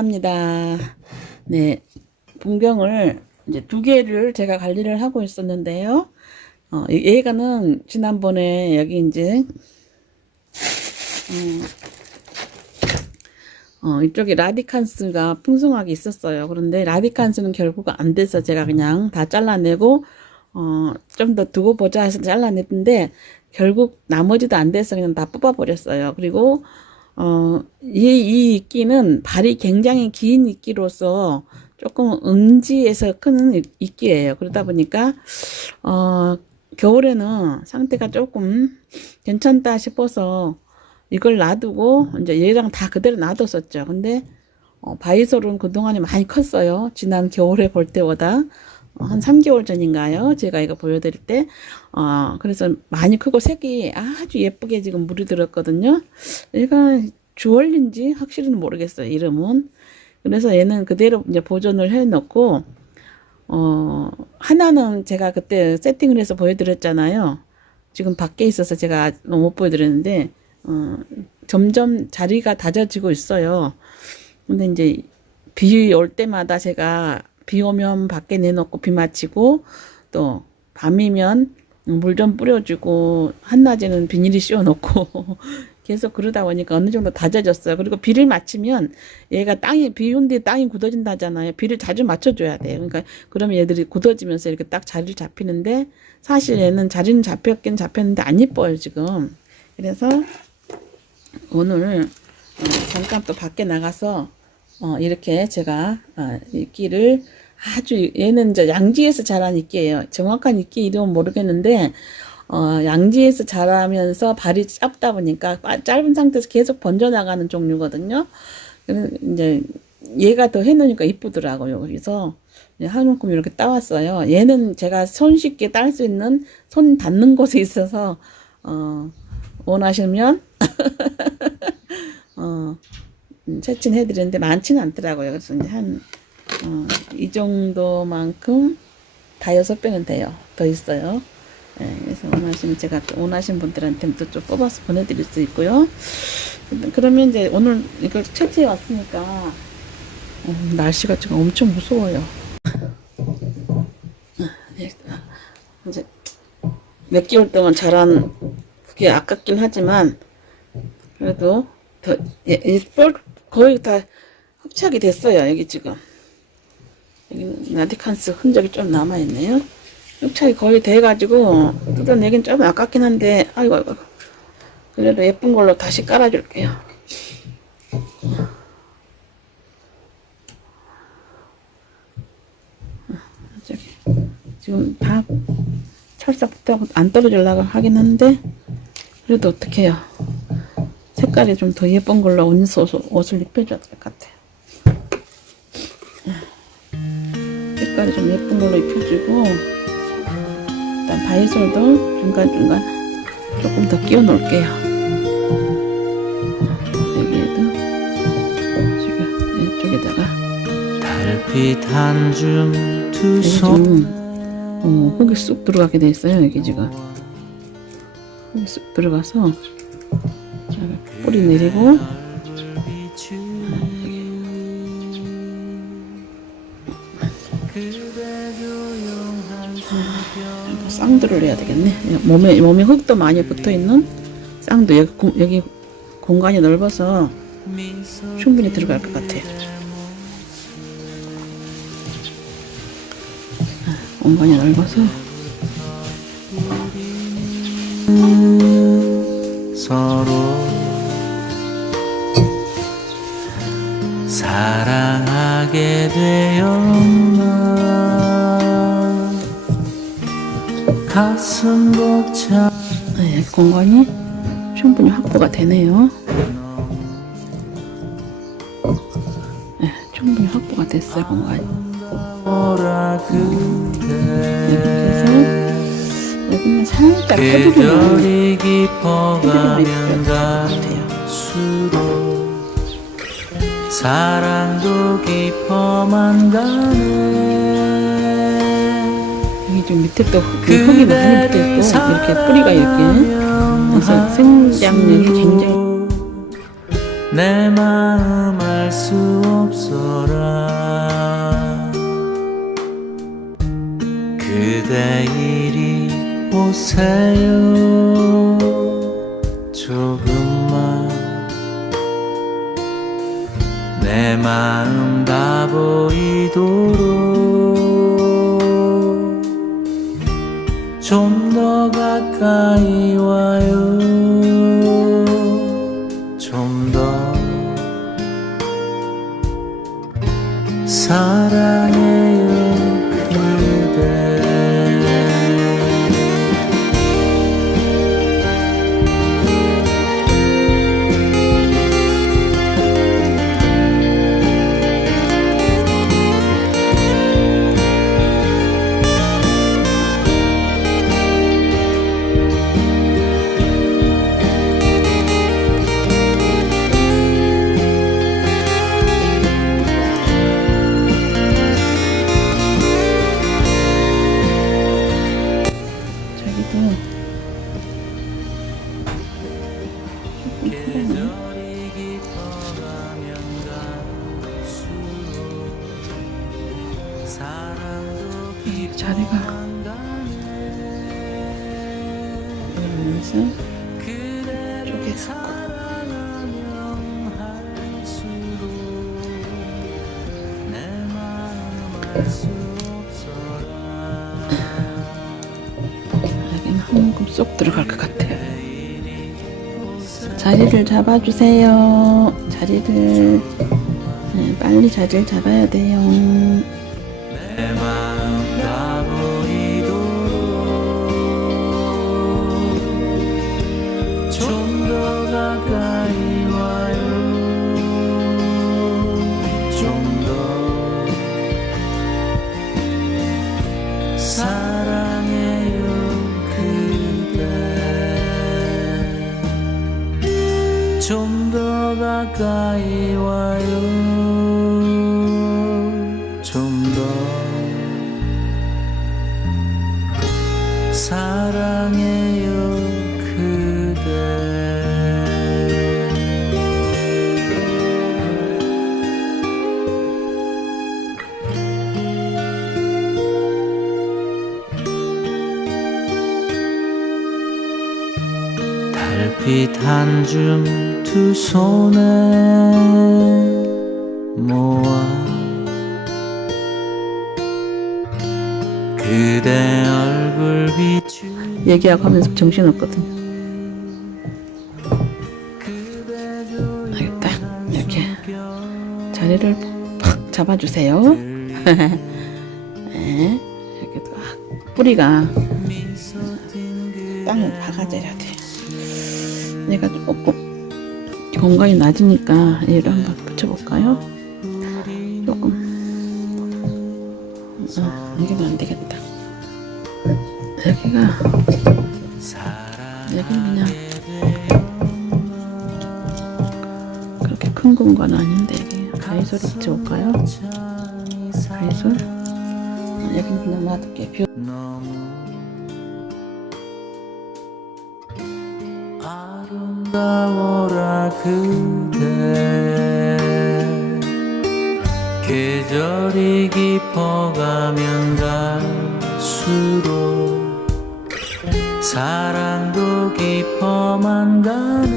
나나입니다. 네. 분경을 이제 두 개를 제가 관리를 하고 있었는데요. 어, 이- 얘가는 지난번에 여기 이제, 어, 어, 이쪽에 라디칸스가 풍성하게 있었어요. 그런데 라디칸스는 결국 안 돼서 제가 그냥 다 잘라내고, 어, 좀 더 두고 보자 해서 잘라냈는데, 결국 나머지도 안 돼서 그냥 다 뽑아버렸어요. 그리고, 어, 이, 이 이끼는 발이 굉장히 긴 이끼로서 조금 응지에서 크는 이- 이끼예요. 그러다 보니까, 어, 겨울에는 상태가 조금 괜찮다 싶어서 이걸 놔두고 이제 얘랑 다 그대로 놔뒀었죠. 근데, 어, 바이솔은 그동안에 많이 컸어요. 지난 겨울에 볼 때보다. 어, 한 3개월 전인가요? 제가 이거 보여드릴 때. 어, 그래서 많이 크고 색이 아주 예쁘게 지금 물이 들었거든요. 얘가 주얼린지 확실히는 모르겠어요. 이름은. 그래서 얘는 그대로 이제 보존을 해 놓고, 어, 하나는 제가 그때 세팅을 해서 보여드렸잖아요. 지금 밖에 있어서 제가 못 보여드렸는데, 어, 점점 자리가 다져지고 있어요. 근데 이제 비 올 때마다 제가 비 오면 밖에 내놓고 비 맞히고 또 밤이면 물 좀 뿌려주고 한낮에는 비닐이 씌워놓고 계속 그러다 보니까 어느 정도 다져졌어요. 그리고 비를 맞추면 얘가 땅이 비 온 뒤에 땅이 굳어진다잖아요. 비를 자주 맞춰줘야 돼요. 그러니까 그러면 얘들이 굳어지면서 이렇게 딱 자리를 잡히는데 사실 얘는 자리는 잡혔긴 잡혔는데 안 예뻐요 지금. 그래서 오늘 어, 잠깐 또 밖에 나가서 어, 이렇게 제가 어, 이끼를 아주 얘는 이제 양지에서 자란 이끼예요. 정확한 이끼 이름은 모르겠는데 어, 양지에서 자라면서 발이 짧다 보니까 빠- 짧은 상태에서 계속 번져 나가는 종류거든요. 이제 얘가 더 해놓으니까 이쁘더라고요. 그래서 이제 한 움큼 이렇게 따왔어요. 얘는 제가 손쉽게 딸 수 있는 손 닿는 곳에 있어서 어, 원하시면 어, 음, 채취해드리는데 많지는 않더라고요. 그래서 이제 한, 어, 이 정도만큼 다 여섯 배는 돼요. 더 있어요. 예, 그래서 원하시면 제가 또 원하시는 분들한테도 좀 뽑아서 보내드릴 수 있고요. 그러면 이제 오늘 이걸 채취해 왔으니까, 어, 날씨가 지금 엄청 무서워요. 예, 이제 몇 개월 동안 자란 그게 아깝긴 하지만, 그래도 더, 예, 예, 뻘, 거의 다 흡착이 됐어요, 여기 지금. 여기 라디칸스 흔적이 좀 남아있네요. 흡착이 거의 돼가지고, 뜯어내긴 좀 아깝긴 한데, 아이고, 아이고. 그래도 예쁜 걸로 다시 깔아줄게요. 저기, 지금 다 붙다고 안 떨어지려고 하긴 하는데, 그래도 어떡해요. 색깔이 좀 더 예쁜 걸로 옷, 옷을 입혀줘야 될 것 같아요. 색깔이 좀 예쁜 걸로 입혀주고 일단 바이솔도 중간중간 조금 더 끼워 놓을게요. 여기에도 지금 이쪽에다가 달빛 한줌 두손 좀 어, 흙이 쑥 들어가게 돼 있어요. 여기 지금 흙이 쑥 들어가서 자, 뿌리 내리고 쌍두를 해야 되겠네. 몸에 몸에 흙도 많이 붙어 있는 쌍두 여기, 공, 여기 공간이 넓어서 충분히 들어갈 것 같아요. 아, 공간이 넓어서 서로 사랑하게 되었나 가슴 벅차 네, 공간이 충분히 확보가 되네요. 네, 충분히 확보가 됐어요 공간이. 그래서 그대 여기는 살짝 계절이 해주면 깊어가면 같아요. 사랑도 깊어만 가네. 여기 좀 밑에 또 흙- 흙이 많이 붙어 있고 이렇게 뿌리가 이렇게 그래서 생장력이 굉장히 내 마음 알 수 없어라. 그대 이리 오세요. 조금 내 마음 다 보이도록 좀 더 가까이 와요 그러면서 그대를 쪼개서 사랑하면 할수록 내 마음 알수 없어라 여기는 한 모금 쏙 들어갈 것 같아요. 자리를 잡아주세요. 자리를 네, 빨리 자리를 잡아야 돼요. 달빛 한 줌 두 손에 모아 그대 비추 얘기하고 하면서 정신없거든요. 알겠다. 이렇게 자리를 팍 잡아주세요. 네. 이렇게 딱 뿌리가 땅을 박아줘야 돼. 내가 조금 공간이 낮으니까 얘를 한번 붙여볼까요? 조금. 어, 여기는 안 되겠다. 여기가. 여기는 그냥. 그렇게 큰 공간은 아닌데 여기 가위소리 붙여볼까요? 가위솔? 어, 여기는 그냥 놔둘게. 뷰. 아름다워라 그대. 계절이 깊어가면 갈수록 사랑도 깊어만 가네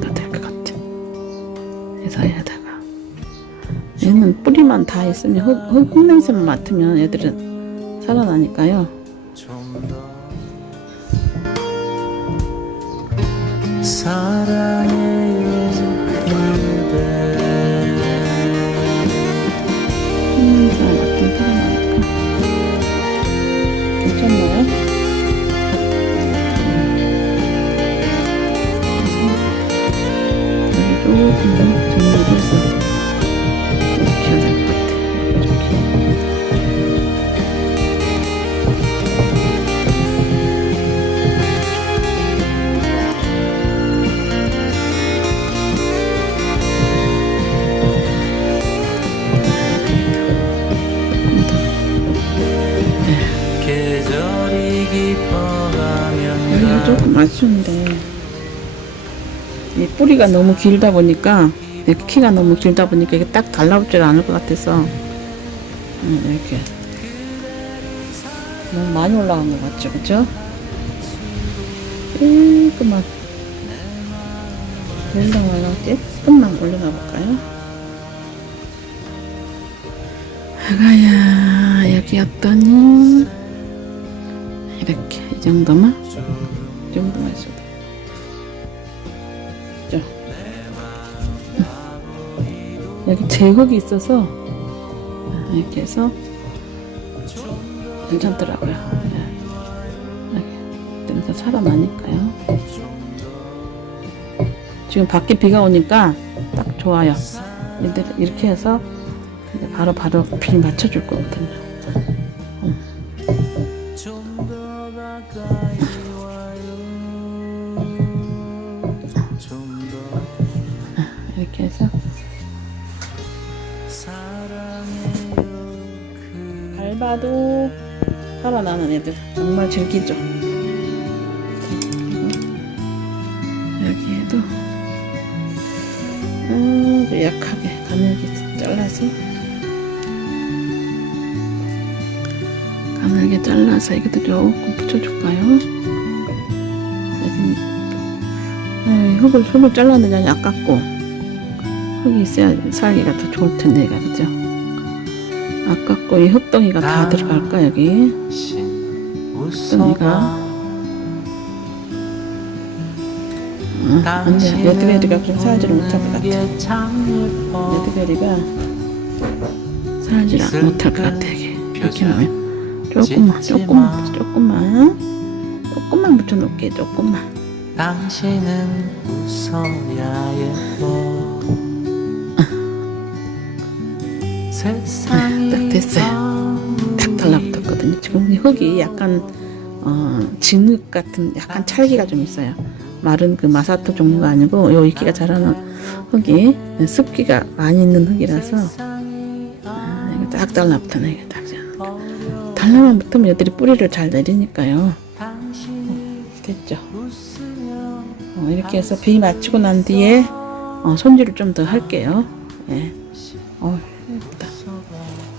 쏙 집어넣어도 될것 같아. 이 사이에다가 얘는 뿌리만 다 있으면 흙, 흙, 흙 냄새만 맡으면 애들은 살아나니까요. 사랑 여기 조금 더 정리 이 뿌리가 너무 길다 보니까 이 키가 너무 길다 보니까 이게 딱 달라붙질 않을 것 같아서 음, 이렇게 너무 많이 올라간 것 같죠, 그죠? 조금만 올라 올라 조금만 올려가 볼까요? 아가야 여기였더니 이렇게 이 정도만 이 정도만 있어 여기 제국이 있어서 이렇게 해서 괜찮더라고요. 네. 이렇게 냄새 살아나니까요. 지금 밖에 비가 오니까 딱 좋아요. 이렇게 해서 바로 바로 빌 맞춰줄 거거든요. 밟아도 살아나는 애들. 정말 즐기죠. 여기에도. 아주 약하게 가늘게 잘라서. 가늘게 잘라서 이것도 조금 붙여줄까요? 여기 에이, 흙을 흙을 잘랐는데 아깝고 흙이 있어야 살기가 더 좋을 텐데 그죠? 아깝고 이 흙덩이가 다 아. 들어갈까 여기? 어, 안돼 레드베리가 그럼 살지를 못할 것 같아. 같아 레드베리가 살지를 못할 것 같아 이게 이렇게 하면 조금만 조금만 조금만 조금만 붙여놓을게 조금만 당신은 웃어야 예뻐 딱 됐어요. 딱 달라붙었거든요. 지금 이 흙이 약간 어, 진흙 같은 약간 찰기가 좀 있어요. 마른 그 마사토 종류가 아니고 요 이끼가 자라는 흙이 습기가 많이 있는 흙이라서 아, 이거 딱 달라붙네 이게 딱 달라만 붙으면 애들이 뿌리를 잘 내리니까요. 됐죠. 어, 이렇게 해서 비 맞추고 난 뒤에 어, 손질을 좀 더 할게요. 예. 어.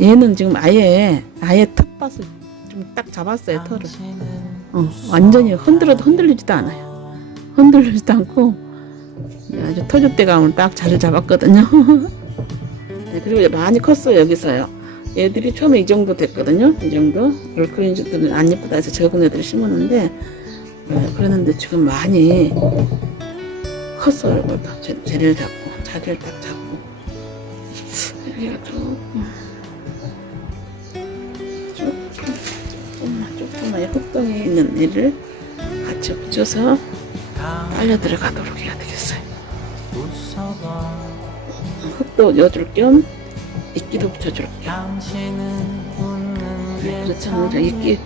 얘는 지금 아예 아예 텃밭을 좀 딱 잡았어요 털을. 어, 완전히 흔들어도 흔들리지도 않아요. 흔들리지도 않고 예, 아주 터줏대감을 딱 자리 잡았거든요. 네, 그리고 이제 많이 컸어요 여기서요. 얘들이 처음에 이 정도 됐거든요. 이 정도. 얼크린즈들은 안 예쁘다 해서 적은 애들을 심었는데 네, 그랬는데 지금 많이 컸어요. 이거 제- 쟤를 잡고 자리를 딱 잡고 여기가 조금 조금 흙덩이 있는 애를 같이 붙여서 빨려 들어가도록 해야 되겠어요. 흙도 넣어줄 겸 이끼도 붙여줄 겸. 게 그렇잖아요. 저 이끼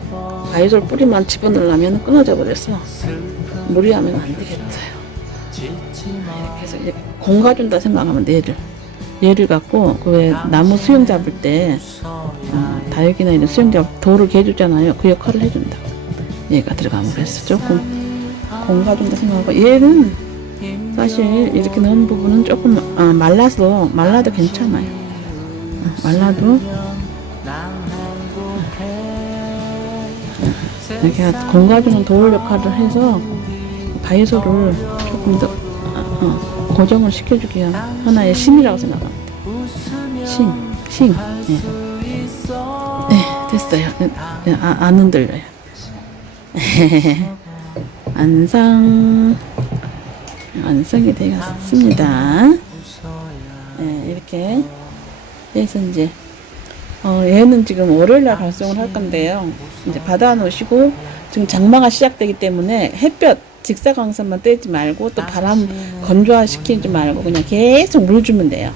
아이돌 뿌리만 집어넣으려면 끊어져 버려서 무리하면 안 되겠어요. 짓지 마 그래서 이제 공 가준다 생각하면 돼, 얘를 얘를 갖고 그 왜 나무 수영 잡을 때 어, 다육이나 이런 수영 잡 돌을 개주잖아요. 그 역할을 해준다. 얘가 들어가면 그래서 조금 공 가 준다 생각하고 얘는 사실 이렇게 넣은 부분은 조금 아, 말라서 말라도 괜찮아요. 어, 말라도 이렇게 공 가주는 돌 역할을 해서 바이소를 조금 더 어, 어, 고정을 시켜주기 위한 하나의 심이라고 생각합니다. 심, 심. 예. 네, 됐어요. 네, 아, 안 흔들려요. 완성. 완성이 되었습니다. 네, 이렇게 해서 이제 어, 얘는 지금 월요일날 발송을 할 건데요. 이제 받아 놓으시고 지금 장마가 시작되기 때문에 햇볕 직사광선만 떼지 말고 또 바람 건조화시키지 말고 그냥 계속 물 주면 돼요.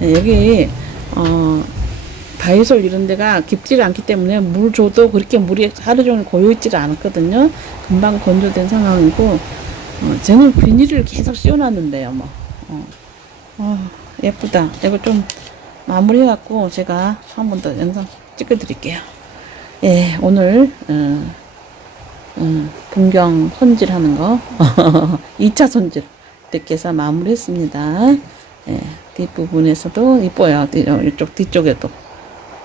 네, 여기 어, 다이솔 이런 데가 깊지를 않기 때문에 물 줘도 그렇게 물이 하루 종일 고여 있지를 않거든요. 금방 건조된 상황이고 어, 저는 비닐을 계속 씌워놨는데요. 뭐 어, 어, 예쁘다. 이거 좀 마무리해갖고 제가 한 번 더 영상 찍어드릴게요. 예, 오늘 어, 음, 풍경 손질하는 거 2차 손질 이렇게 해서 마무리했습니다. 예, 뒷부분에서도 이뻐요. 뒤- 어, 이쪽 뒤쪽에도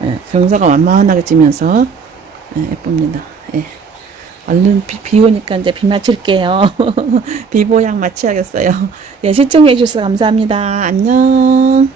예, 경사가 완만하게 지면서 예, 예쁩니다. 예. 얼른 비, 비 오니까 이제 비 맞힐게요. 비보양 마치야겠어요. 예, 시청해 주셔서 감사합니다. 안녕.